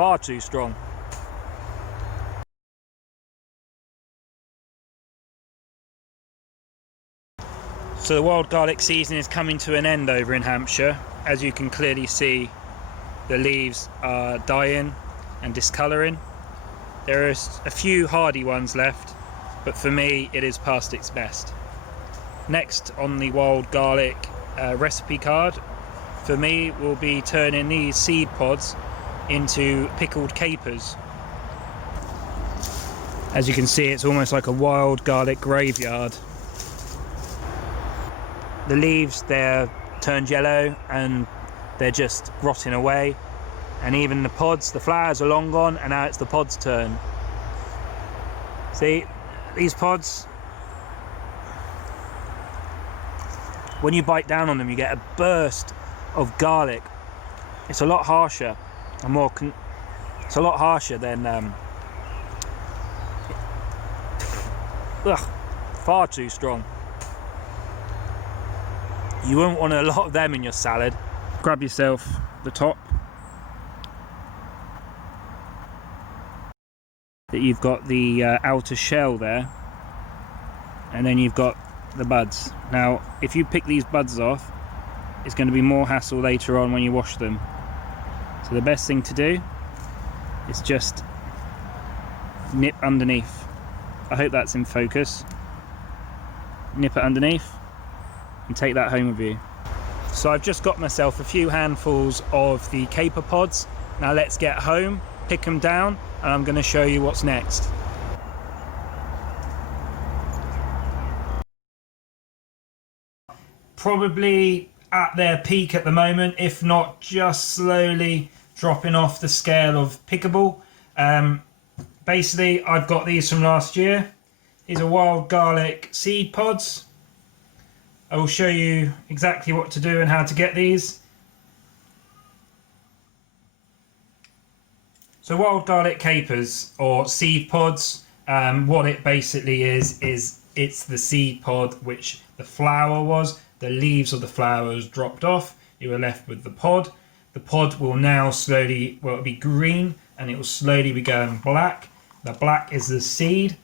far too strong. So the wild garlic season is coming to an end over in Hampshire. As you can clearly see, the leaves are dying and discolouring. There are a few hardy ones left, but for me it is past its best. Next on the wild garlic recipe card for me will be turning these seed pods into pickled capers. As you can see, it's almost like a wild garlic graveyard. The leaves, they're turned yellow and they're just rotting away, and even the pods, the flowers are long gone, and now it's the pods' turn. See, these pods, when you bite down on them you get a burst of garlic. It's a lot harsher and more it's a lot harsher than far too strong. You won't want a lot of them in your salad. Grab yourself the top that you've got the outer shell there, and then you've got the buds. Now if you pick these buds off, it's going to be more hassle later on when you wash them. So the best thing to do is just nip underneath. I hope that's in focus. Nip it underneath and take that home with you. So I've just got myself a few handfuls of the caper pods. Now let's get home, pick them down, and I'm going to show you what's next. Probably at their peak at the moment, if not just slowly dropping off the scale of pickable. Basically, I've got these from last year. These are wild garlic seed pods. I will show you exactly what to do and how to get these. So wild garlic capers, or seed pods, what it basically is it's the seed pod which the flower was. The leaves of the flowers dropped off. You were left with the pod. The pod will now slowly, well, it'll be green and it will slowly be going black. The black is the seed.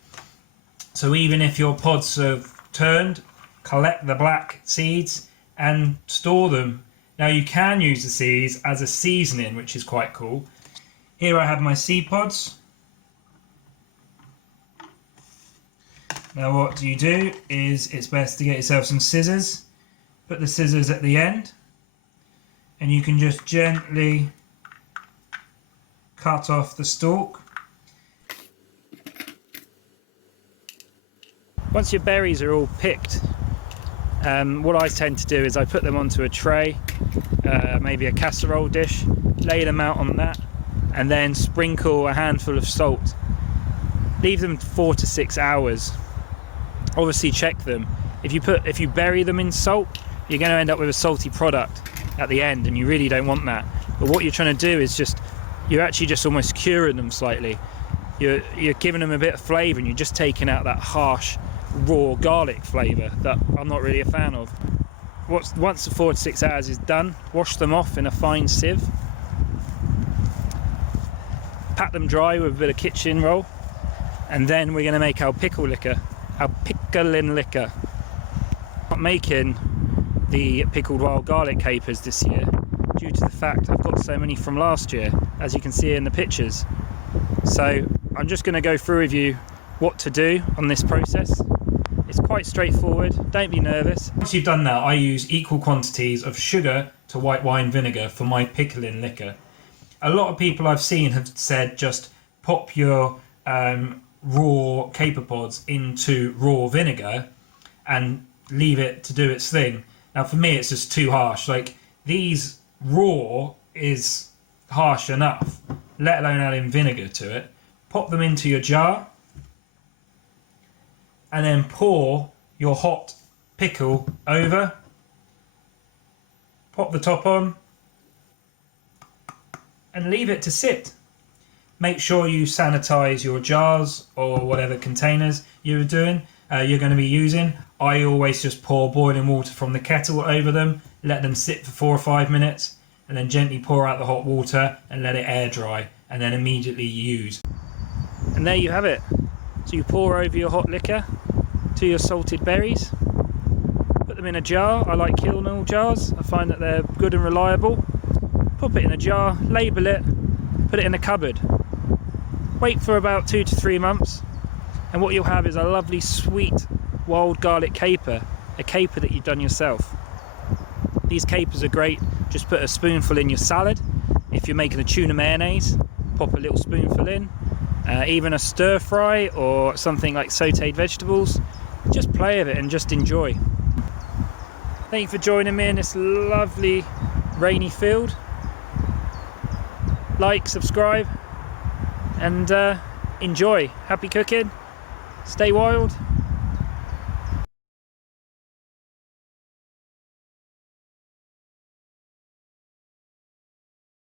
So even if your pods have turned, collect the black seeds and store them. Now you can use the seeds as a seasoning, which is quite cool. Here I have my seed pods. Now what you do is, it's best to get yourself some scissors. Put the scissors at the end and you can just gently cut off the stalk. Once your berries are all picked, what I tend to do is I put them onto a tray, maybe a casserole dish, lay them out on that, and then sprinkle a handful of salt. Leave them 4 to 6 hours. Obviously check them. If you bury them in salt, you're going to end up with a salty product at the end, and you really don't want that. But what you're trying to do is you're actually just almost curing them slightly. You're giving them a bit of flavour, and you're just taking out that harsh raw garlic flavour that I'm not really a fan of. Once the 4 to 6 hours is done, wash them off in a fine sieve. Pat them dry with a bit of kitchen roll, and then we're going to make our pickle liquor, our pickling liquor. I'm not making the pickled wild garlic capers this year due to the fact I've got so many from last year, as you can see in the pictures. So I'm just going to go through with you what to do on this process. It's quite straightforward, don't be nervous. Once you've done that, I use equal quantities of sugar to white wine vinegar for my pickling liquor. A lot of people I've seen have said just pop your raw caper pods into raw vinegar and leave it to do its thing. Now for me it's just too harsh. Like, these raw is harsh enough, let alone adding vinegar to it. Pop them into your jar and then pour your hot pickle over. Pop the top on and leave it to sit. Make sure you sanitize your jars or whatever containers you're going to be using. I always just pour boiling water from the kettle over them, let them sit for 4 or 5 minutes, and then gently pour out the hot water and let it air dry. and then immediately use. And there you have it. So you pour over your hot liquor to your salted berries, put them in a jar. I like kiln oil jars, I find that they're good and reliable. Pop it in a jar, label it, put it in a cupboard. Wait for about 2 to 3 months, and what you'll have is a lovely sweet wild garlic caper, a caper that you've done yourself. These capers are great, just put a spoonful in your salad. If you're making a tuna mayonnaise, pop a little spoonful in. Even a stir fry or something like sauteed vegetables, just play with it and just enjoy. Thank you for joining me in this lovely rainy field. Like, subscribe, and enjoy. Happy cooking, stay wild.